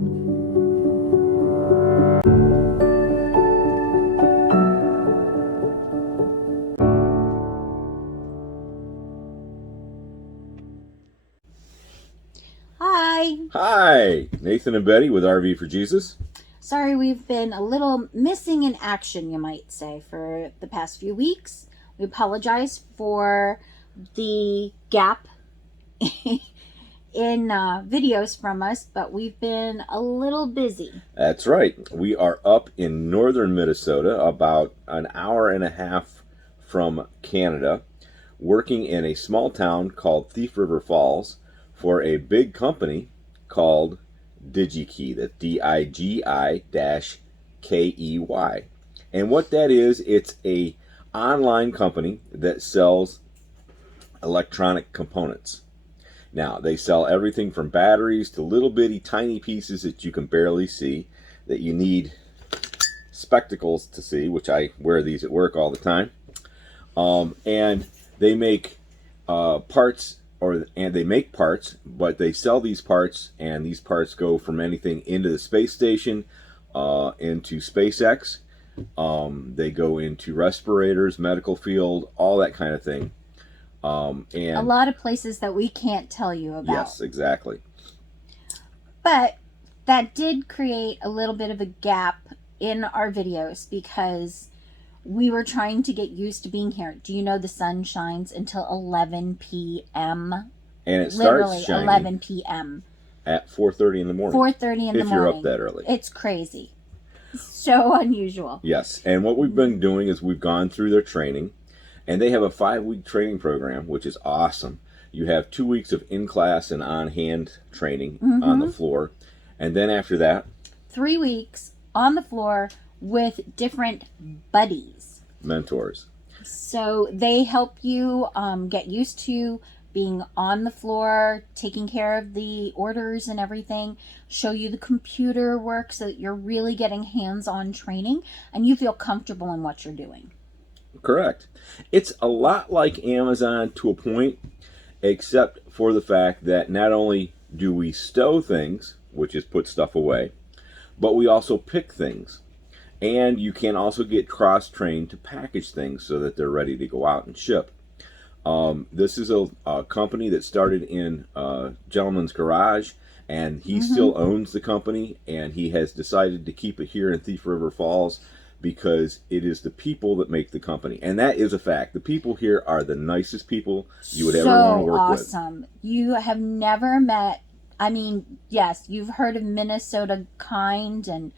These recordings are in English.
Hi, Nathan and Betty with RV for Jesus. Sorry, we've been a little missing in action, you might say, for the past few weeks. We apologize for the gap in videos from us, but we've been a little busy. That's right. We are up in northern Minnesota, about an hour and a half from Canada, working in a small town called Thief River Falls for a big company called DigiKey. That's DIGI-KEY. And what that is, it's a online company that sells electronic components. Now, they sell everything from batteries to little bitty tiny pieces that you can barely see, that you need spectacles to see, which I wear these at work all the time. And they make parts, but they sell these parts, and these parts go from anything into the space station, into SpaceX. They go into respirators, medical field, all that kind of thing. And a lot of places that we can't tell you about. Yes, exactly. But that did create a little bit of a gap in our videos because we were trying to get used to being here. Do you know the sun shines until 11 p.m.? And it literally starts shining 11 p.m. at 4:30 in the morning. 4:30 in the morning. If you're up that early. It's crazy. So unusual. Yes. And what we've been doing is we've gone through their training, and they have a 5-week training program, which is awesome. You have 2 weeks of in-class and on-hand training on the floor. And then after that, 3 weeks on the floor with different buddies, mentors. So they help you get used to being on the floor, taking care of the orders and everything, show you the computer work so that you're really getting hands-on training and you feel comfortable in what you're doing. Correct. It's a lot like Amazon to a point, except for the fact that not only do we stow things, which is put stuff away, but we also pick things. And you can also get cross-trained to package things so that they're ready to go out and ship. This is a company that started in a gentleman's garage, and he still owns the company, and he has decided to keep it here in Thief River Falls because it is the people that make the company. And that is a fact. The people here are the nicest people you would ever want to work with. So awesome. You have never met, I mean, yes, you've heard of Minnesota Kind,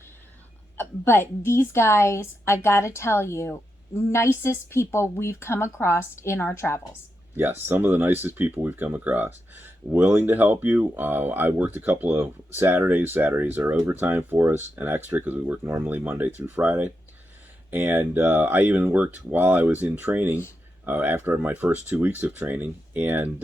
but these guys, I gotta tell you, nicest people we've come across in our travels. Yes, some of the nicest people we've come across. Willing to help you. I worked a couple of Saturdays. Saturdays are overtime for us, an extra, because we work normally Monday through Friday. And I even worked while I was in training, after my first 2 weeks of training. And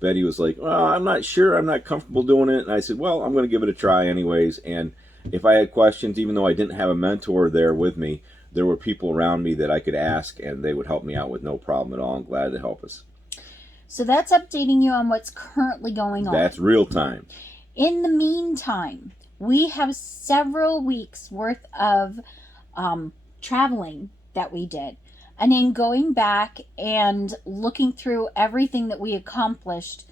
Betty was like, well, I'm not sure. I'm not comfortable doing it. And I said, well, I'm going to give it a try anyways. And if I had questions, even though I didn't have a mentor there with me, there were people around me that I could ask, and they would help me out with no problem at all. I'm glad to help us. So that's updating you on what's currently going on. That's real time. In the meantime, we have several weeks worth of traveling that we did. And in going back and looking through everything that we accomplished,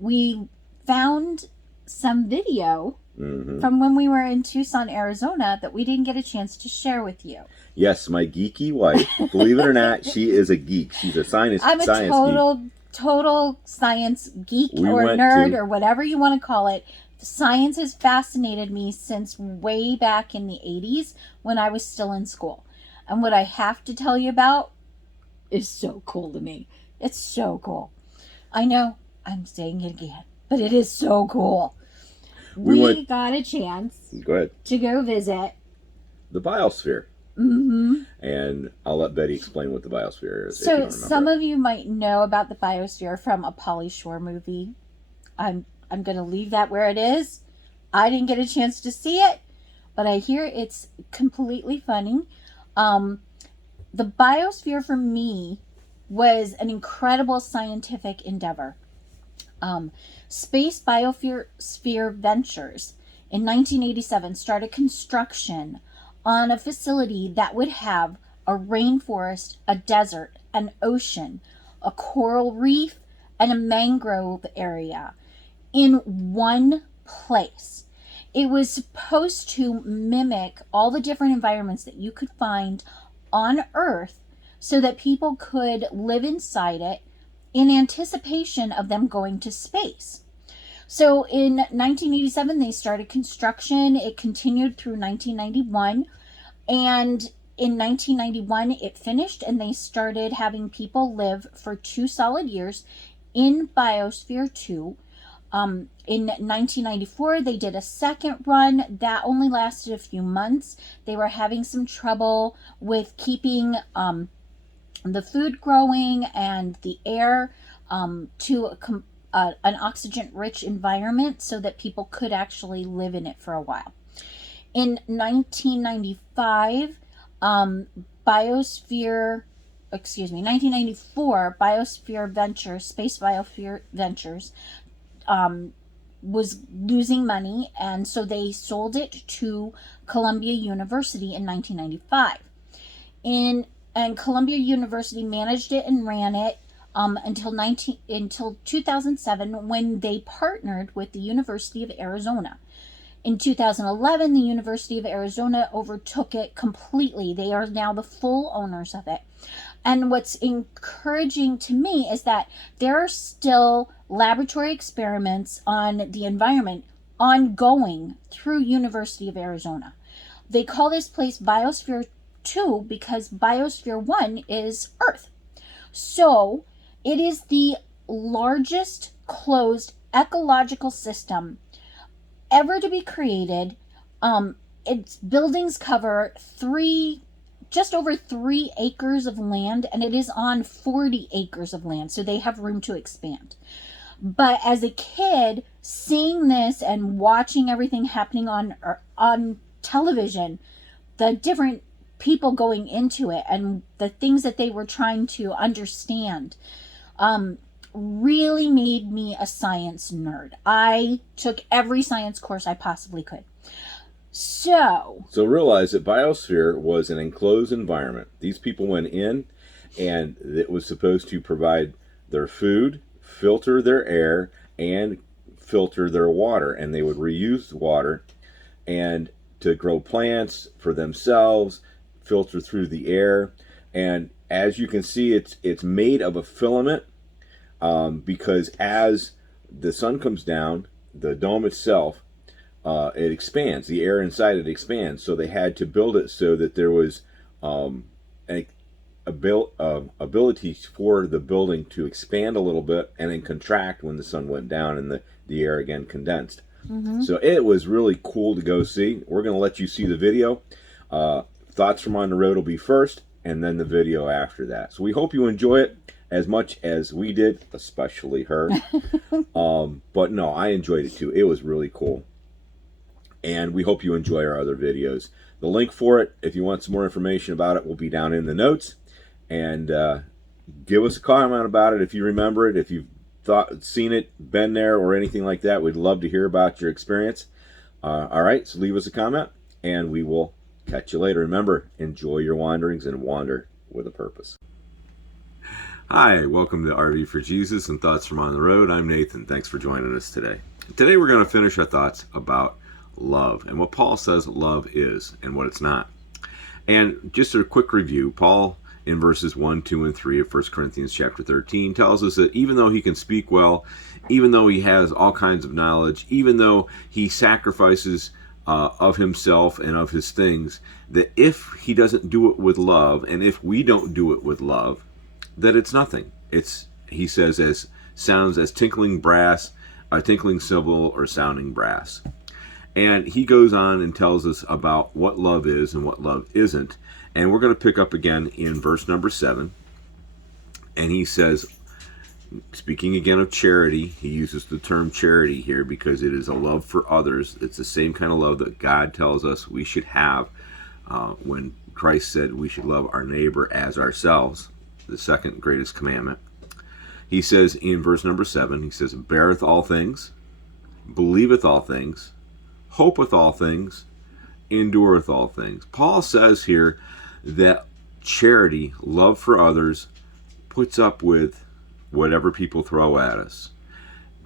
we found some video from when we were in Tucson, Arizona, that we didn't get a chance to share with you. Yes, my geeky wife. Believe it or not, she is a geek. She's a science I'm a total science geek or nerd or whatever you want to call it. Science has fascinated me since way back in the 80s when I was still in school. And what I have to tell you about is so cool to me. It's so cool. I know I'm saying it again, but it is so cool. We got a chance to go visit the Biosphere. And I'll let Betty explain what the Biosphere is. So some of you might know about the Biosphere from a Pauly Shore movie. I'm going to leave that where it is. I didn't get a chance to see it, but I hear it's completely funny. The Biosphere for me was an incredible scientific endeavor. Space Biosphere Ventures in 1987 started construction on a facility that would have a rainforest, a desert, an ocean, a coral reef, and a mangrove area in one place. It was supposed to mimic all the different environments that you could find on Earth so that people could live inside it in anticipation of them going to space. So in 1987, they started construction. It continued through 1991. And in 1991, it finished, and they started having people live for 2 solid years in Biosphere 2. In 1994, they did a second run. That only lasted a few months. They were having some trouble with keeping the food growing and the air to an oxygen-rich environment so that people could actually live in it for a while. In 1995, 1994, Biosphere Ventures, Space Biosphere Ventures, was losing money, and so they sold it to Columbia University in 1995. And Columbia University managed it and ran it until 2007, when they partnered with the University of Arizona. In 2011, the University of Arizona overtook it completely. They are now the full owners of it. And what's encouraging to me is that there are still laboratory experiments on the environment ongoing through University of Arizona. They call this place Biosphere 2 because Biosphere 1 is Earth. So it is the largest closed ecological system ever to be created. Its buildings cover just over 3 acres of land, and it is on 40 acres of land, so they have room to expand. But as a kid, seeing this and watching everything happening on television, the different people going into it and the things that they were trying to understand, really made me a science nerd. I took every science course I possibly could. So realize that Biosphere was an enclosed environment. These people went in, and it was supposed to provide their food, filter their air, and filter their water. And they would reuse the water and to grow plants for themselves, filter through the air. And as you can see, it's made of a filament, because as the sun comes down, the dome itself, it expands. The air inside it expands. So they had to build it so that there was an ability for the building to expand a little bit and then contract when the sun went down and the air again condensed. Mm-hmm. So it was really cool to go see. We're going to let you see the video. Thoughts from on the road will be first, and then the video after that. So we hope you enjoy it as much as we did, especially her. But no, I enjoyed it too. It was really cool. And we hope you enjoy our other videos. The link for it, if you want some more information about it, will be down in the notes. And give us a comment about it if you remember it, if you've seen it, been there, or anything like that. We'd love to hear about your experience. All right, so leave us a comment, and we will catch you later. Remember, enjoy your wanderings and wander with a purpose. Hi, welcome to RV for Jesus and Thoughts from on the Road. I'm Nathan. Thanks for joining us today. Today we're going to finish our thoughts about love and what Paul says love is and what it's not. And just a quick review, Paul in verses 1, 2, and 3 of 1 Corinthians chapter 13 tells us that even though he can speak well, even though he has all kinds of knowledge, even though he sacrifices of himself and of his things, that if he doesn't do it with love, and if we don't do it with love, that it's nothing. It's, he says, as sounds as tinkling brass, a tinkling cymbal, or sounding brass. And he goes on and tells us about what love is and what love isn't. And we're going to pick up again in verse number 7. And he says, speaking again of charity, he uses the term charity here because it is a love for others. It's the same kind of love that God tells us we should have when Christ said we should love our neighbor as ourselves, the second greatest commandment. He says in verse number 7, he says, beareth all things, believeth all things, hopeth all things, endureth all things. Paul says here that charity, love for others, puts up with whatever people throw at us.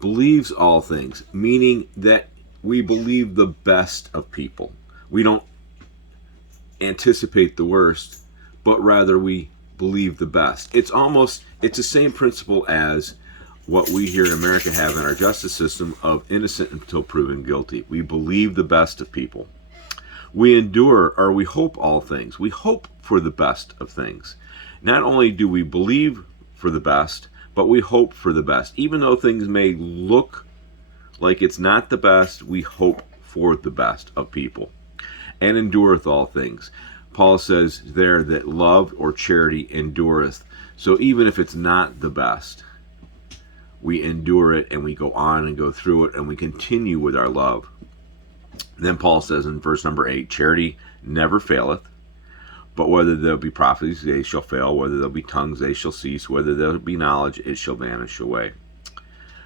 Believes all things, meaning that we believe the best of people. We don't anticipate the worst, but rather we believe the best. It's the same principle as what we here in America have in our justice system of innocent until proven guilty. We believe the best of people. We endure, or we hope all things. We hope for the best of things. Not only do we believe for the best, but we hope for the best. Even though things may look like it's not the best, we hope for the best of people. And endureth all things. Paul says there that love or charity endureth. So even if it's not the best, we endure it and we go on and go through it and we continue with our love. Then Paul says in verse number 8, charity never faileth, but whether there be prophecies, they shall fail, whether there be tongues, they shall cease, whether there be knowledge, it shall vanish away.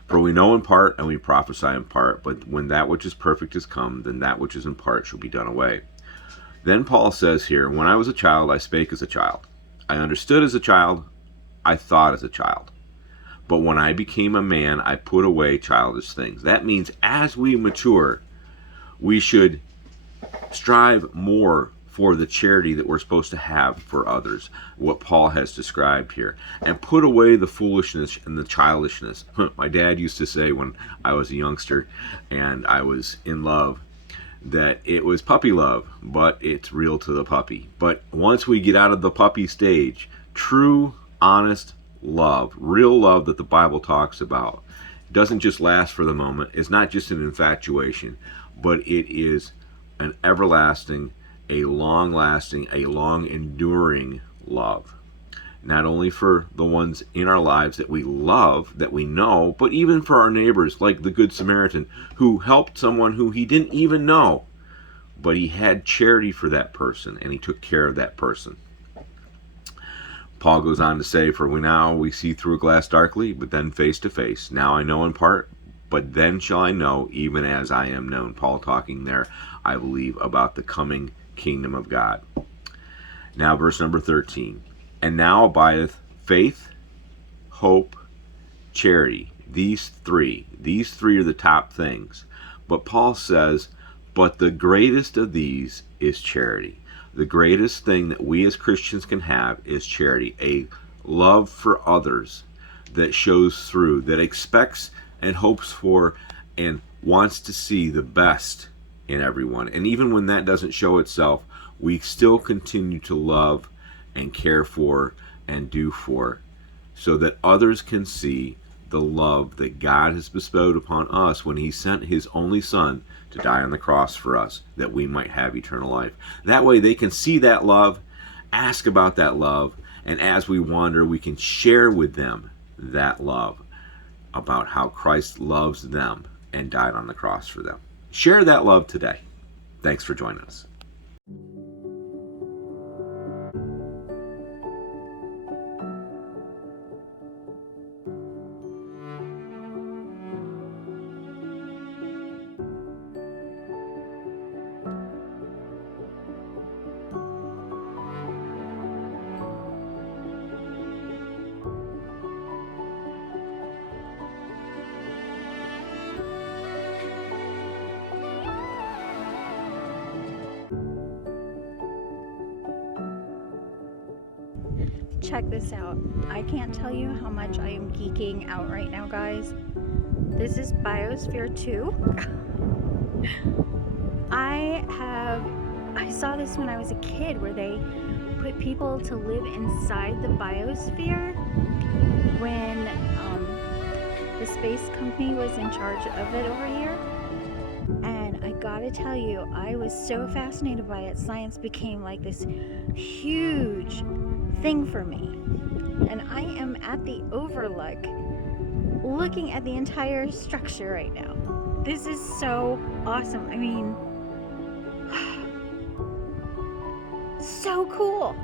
For we know in part, and we prophesy in part, but when that which is perfect is come, then that which is in part shall be done away. Then Paul says here, when I was a child, I spake as a child. I understood as a child, I thought as a child. But when I became a man, I put away childish things. That means as we mature, we should strive more for the charity that we're supposed to have for others, what Paul has described here, and put away the foolishness and the childishness. My dad used to say when I was a youngster and I was in love that it was puppy love, but it's real to the puppy. But once we get out of the puppy stage, true, honest love, real love that the Bible talks about, doesn't just last for the moment. It's not just an infatuation, but it is an everlasting, a long-lasting, a long-enduring love. Not only for the ones in our lives that we love, that we know, but even for our neighbors, like the Good Samaritan, who helped someone who he didn't even know, but he had charity for that person, and he took care of that person. Paul goes on to say, for we see through a glass darkly, but then face to face. Now I know in part, but then shall I know, even as I am known. Paul talking there, I believe, about the coming kingdom of God. Now verse number 13. And now abideth faith, hope, charity. These three are the top things. But Paul says, but the greatest of these is charity. The greatest thing that we as Christians can have is charity, a love for others that shows through, that expects and hopes for and wants to see the best in everyone. And even when that doesn't show itself, we still continue to love and care for and do for, so that others can see the love that God has bestowed upon us when he sent his only son to die on the cross for us, that we might have eternal life. That way they can see that love, ask about that love, and as we wander, we can share with them that love about how Christ loves them and died on the cross for them. Share that love today. Thanks for joining us. Check this out. I can't tell you how much I am geeking out right now, guys. This is Biosphere 2. I saw this when I was a kid, where they put people to live inside the biosphere when the space company was in charge of it over here. And I gotta tell you, I was so fascinated by it. Science became like this huge thing for me. And I am at the overlook looking at the entire structure right now. This is so awesome. I mean, so cool.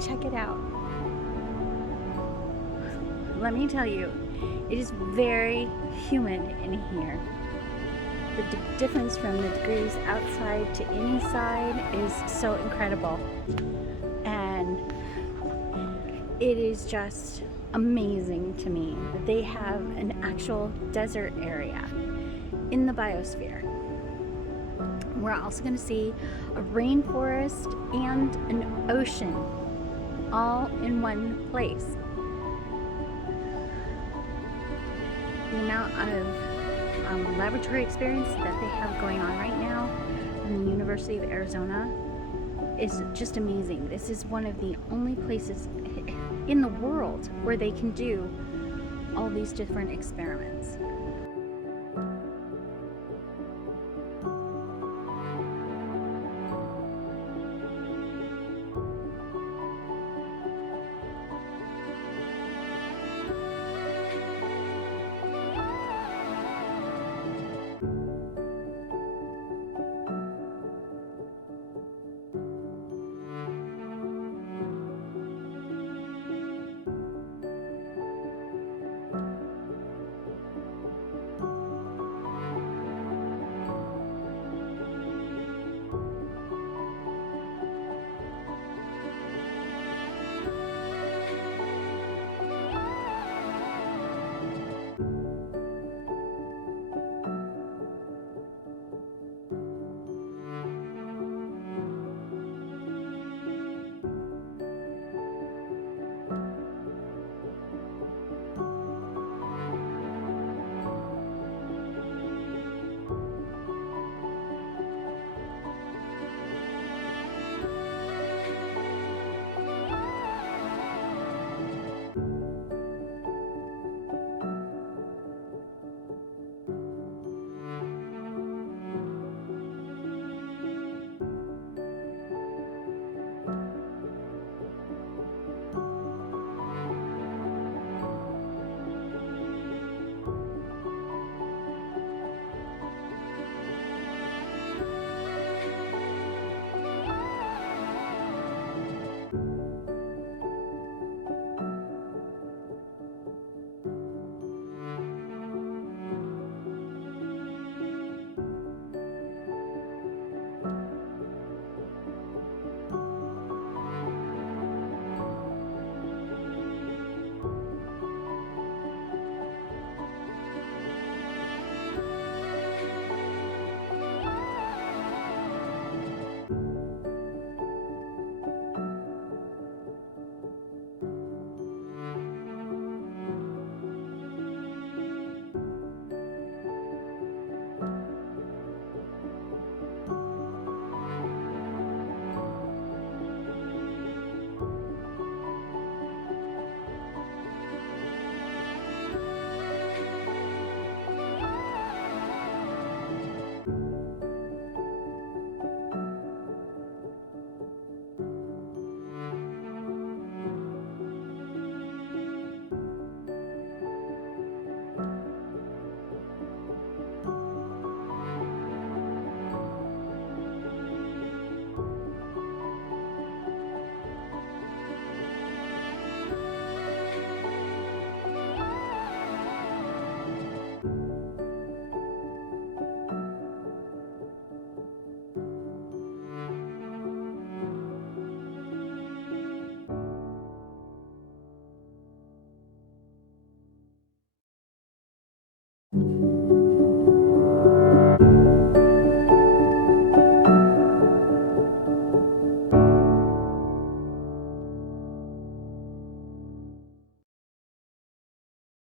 check it out. Let me tell you, it is very humid in here. The difference from the degrees outside to inside is so incredible. And it is just amazing to me that they have an actual desert area in the biosphere. We're also going to see a rainforest and an ocean all in one place. The amount of laboratory experience that they have going on right now in the University of Arizona is just amazing. This is one of the only places in the world where they can do all these different experiments.